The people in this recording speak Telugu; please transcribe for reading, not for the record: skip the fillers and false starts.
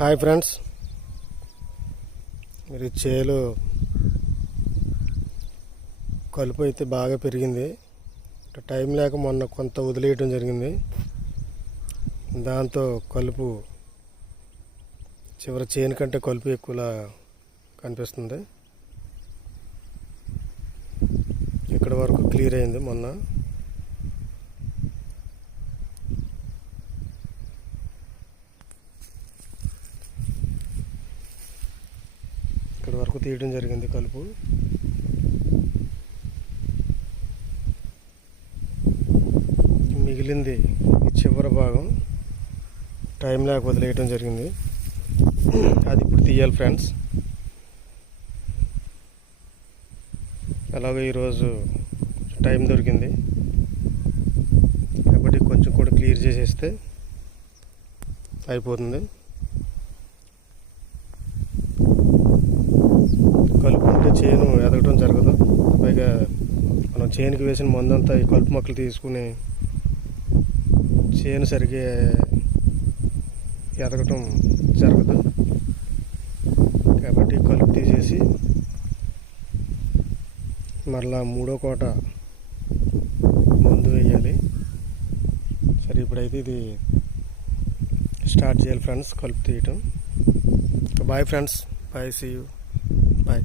హాయ్ ఫ్రెండ్స్, మీరు చేలో కలుపు అయితే బాగా పెరిగింది. టైం లేక మొన్న కొంత వదిలేయడం జరిగింది. దాంతో కలుపు చివరి చేను కంటే కలుపు ఎక్కువలా కనిపిస్తుంది. ఇక్కడ వరకు క్లియర్ అయింది మొన్న. ఇక్కడ వరకు తీయడం జరిగింది కలుపు. మిగిలింది ఈ చివరి భాగం టైం లేక వదిలేయటం జరిగింది. అది ఇప్పుడు తీయాలి ఫ్రెండ్స్. అలాగే ఈరోజు టైం దొరికింది కాబట్టి కొంచెం కూడా క్లియర్ చేసేస్తే అయిపోతుంది. కలుపు ఉంటే చేను ఎదగటం జరగదు. పైగా మనం చేనుకి వేసిన మందంతా ఈ కలుపు మొక్కలు తీసుకుని చేను సరిగ్గా ఎదగటం జరగదు. కాబట్టి కలుపు తీసేసి మరలా మూడో కోట మందు వేయాలి. సరే, ఇప్పుడైతే ఇది స్టార్ట్ చేయాలి ఫ్రెండ్స్, కలుపు తీయటం. Bye friends, bye, see you, bye.